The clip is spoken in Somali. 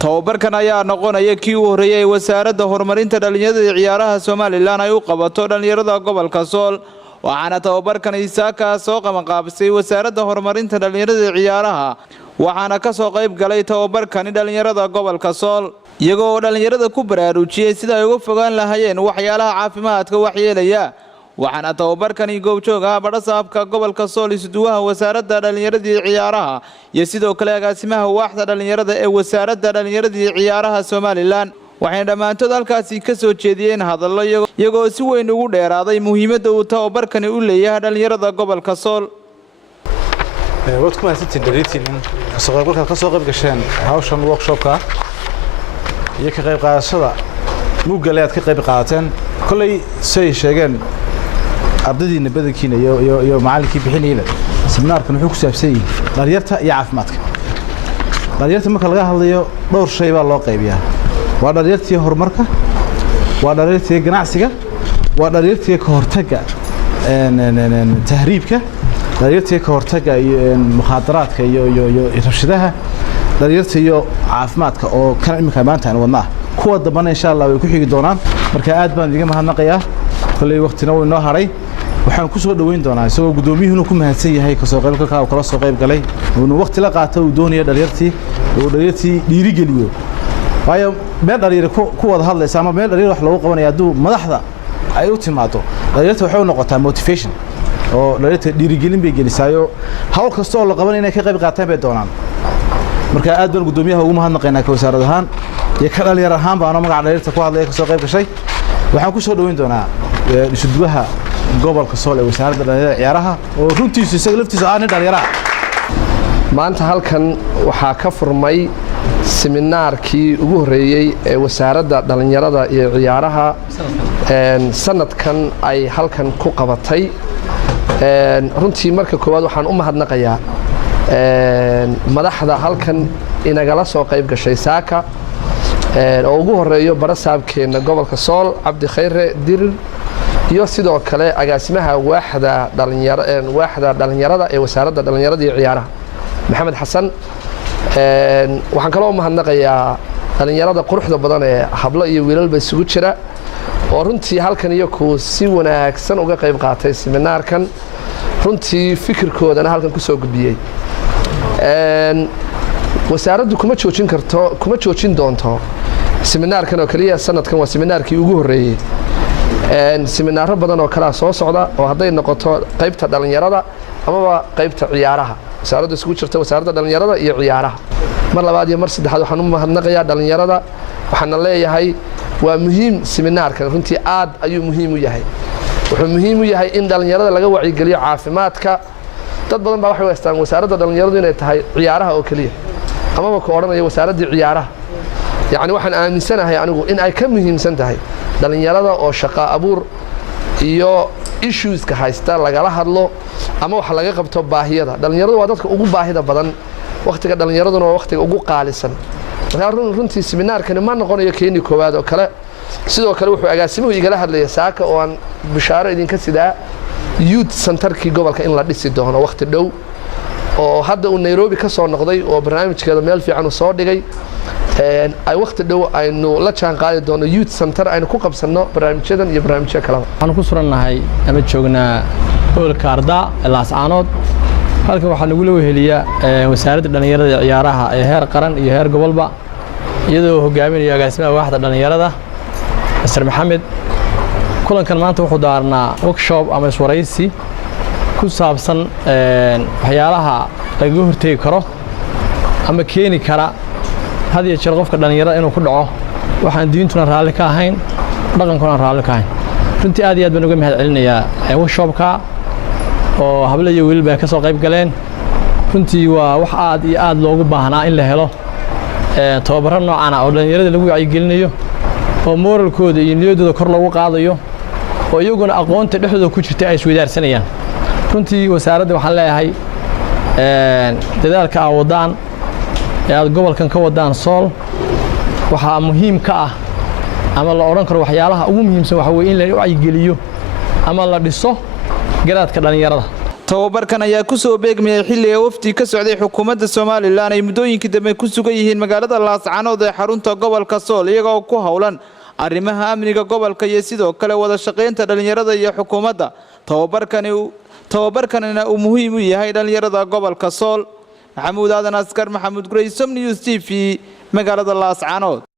tababarkan ayaa noqonaya kii uu horeeyay wasaaradda horumarinta dhalinyarada iyo ciyaaraha Soomaaliland ay u qabato dhalinyarada gobolka Sool waxaana tababarkan isaaka soo qabanqaabisay wasaaradda horumarinta dhalinyarada iyo ciyaaraha waxaana ka soo qayb galay tababarkan dhalinyarada gobolka Sool iyagoo dhalinyarada ku baraarujiyay sida ay uga fogaan lahaayeen waxyaalaha caafimaadka waxyeelaya waxaana tababarkan goobjoog ah badhasaabka gobolka Sool isuduwaha wasaaradda dhalinyarada iyo ciyaaraha iyo sidoo kale agaasimaha waaxda dhalinyarada ee wasaaradda dhalinyarada iyo ciyaaraha Soomaaliland waxay dhamaantood halkaasi ka soo jeediyeen hadallo iyagoo si weyn ugu dheeraaday muhiimadda uu tababarkan u leeyahay dhalinyarada gobolka Sool wadkuma sitin dariitin ka soo qayb gasheen hawshan workshopka iyo ka qayb qaadashada mugaleed ka qayb qaateen kulay say sheegeen ardaydiina badankiina iyo macallinkii bixinayna seminaarkan wuxuu ku saabsan yahay dhalinyarta iyo caafimaadka dhalinyarta marka laga hadlayo dhowr shay baa loo qaybiyaa waa dhalinyartii horumarka waa dhalinyartii ganacsiga waa dhalinyartii ka hortagga tahriibka dhalinyartii ka hortagga mukhaadaraadka iyo rabshadaha dhalinyarta iyo caafimaadka oo kan imika maanta aan wadnaa kuwa dambana insha Allah way ku xigi doonaan marka aad baan idiga mahadnaqayaa kulay waqtina way noo haray waxaan ku soo dhaweyn doonaa isagoo gudoomiyuhu ku mahadsan yahay ka soo qaybgalka oo kala soo qayb galay oo waqti la qaato uu doonaya dhalinyartii dhiiri geliyo waayo meel dhalinyar ku wada hadlaysa ama meel dhalinyar wax lagu qabanayo haduu madaxda ay u timaado dhalinyarta waxay u noqotaa motivation oo dhalinyarta dhiiri gelin bay gelisaayo hawl kasta oo la qaban inay ka qayb qaataan bay doonaan marka aad baan gudoomiyaha ugu mahadnaqaynaa ka wasaarad ahaan iyo ka dhalinyar ahaan baan magaca dhalinyarta ku hadlay ka soo qayb gashay waxaan ku soo dhaweyn doonaa isuduwaha gobolka Sool ee wasaaradda dhalinyarada ciyaaraha oo runtiisu isaga laftiisa aan dhalinyarada maanta halkan waxaa ka furmay seminaarkii ugu horeeyay ee wasaaradda dhalinyarada iyo ciyaaraha sanadkan ay halkan ku qabatay runtii marka koowaad waxaan u mahadnaqayaa madaxda halkan inagala soo qayb gashay saaka oo ugu horeeyo barasaabkeena gobolka Sool Cabdi Khayre Dirir iyo sidoo kale agaasimaha waaxda dhalinyarada ee wasaaradda dhalinyarada iyo ciyaaraha Maxamed Xasan waxaan kale oo mahadnaqayaa dhalinyarada quruxda badan ee hablo iyo wiilalba isugu jira oo runtii halkan iyo ku si wanaagsan uga qayb qaatay seminaarkan runtii fikirkoodana halkan ku soo gudbiyay wasaaraddu kuma joojin doonto seminaarkan oo kaliya sanadkan waa seminaarkii ugu horeeyay seminaaro badan oo kala soo socda oo haday noqoto qaybta dhalinyarada ama qaybta ciyaaraha wasaaraddu isugu jirta wasaaradda dhalinyarada iyo ciyaaraha mar labaad iyo mar saddexaad waxaan u mahadnaqayaa dhalinyarada waxaan leeyahay waa muhiim seminaarkan runtii aad ayuu muhiim u yahay wuxuu muhiim u yahay in dhalinyarada laga wacyi geliyo caafimaadka dad badan baa waxay haystaan wasaaradda dhalinyaradu inay tahay ciyaaraha oo kaliya ama ku oranaya wasaaradda ciyaaraha yani waxaan aaminsanahay anigu in ay ka muhiimsan tahay dhalinyarada oo shaqo abuur iyo issues ka haysta lagala hadlo ama wax laga qabto baahiyada dhalinyaradu waa dadka ugu baahida badan waqtiga dhalinyaraduna waa waqtiga ugu qaalisan marka runtii seminaarkani ma noqonayo keenii koowaad oo kale sidoo kale wuxuu agaasimuhu igala hadlaya saaka oo aan bishaaro idinka sidaa youth centerkii gobolka in la dhisi doono waqti dhow oo hadda uu Nairobi ka soo noqday oo barnaamijkeeda meel fiican u soo dhigay ay waqti dhow aynu la jaan qaadi doono youth center aynu ku qabsano barnaamijyadan iyo barnaamijyo kale waxaan ku surannahay ama joognaa hoolka Arda Laascaanood halkan waxaa lagu leewaheliyaa wasaaradda dhalinyarada iyo ciyaaraha ee heer qaran iyo heer gobolba iyadoo hogaaminaya agaasimaha waaxda dhalinyarada Mr Maxamed kulankan maanta wuxuu daarnaa workshop ama iswaraysi ku saabsan waxyaalaha laga hortagi karo ama keeni kara hadiya jir qofka dhalinyarada inuu ku dhaco waxaan diintuna raali ka ahayn dhaqankuna raali ka ahayn runtii aad iyo aad baan uga mahad celinayaa workshopka oo hablo iyo wiilba ka soo qayb galeen runtii waa wax aad iyo aad loogu baahnaa in la helo tababarro noocan ah oo dhalinyarada lagu wacyi gelinayo oo moralkooda iyo niyadooda kor loogu qaadayo oo iyaguna aqoonta dhexdooda ku jirta ay isweydaarsanayaan runtii wasaaradda waxaan leeyahay dadaalka aad wadaan ee aad gobolkan ka wadaan Sool waxa muhiim ka ah ama la oran karo waxyaalaha ugu muhiimsan waxa weeye in la wacyi geliyo ama la dhiso garaadka dhalinyarada tababarkan ayaa ku soo beegmayay xilliga wafdi ka socday xukuumadda Soomaaliland ay muddooyinkii dambe ku sugan yihiin magaalada Laascaanood ee xarunta gobolka Sool iyaga oo ku hawlan arrimaha amniga gobolka iyo sidoo kale wada shaqeynta dhalinyarada iyo xukuumadda. tababarkanina uu muhiim u yahay dhalinyarada gobolka Sool. Maxamuud Aadan Askar, Maxamuud Gurey, Som News TV, magaalada Laascaanood.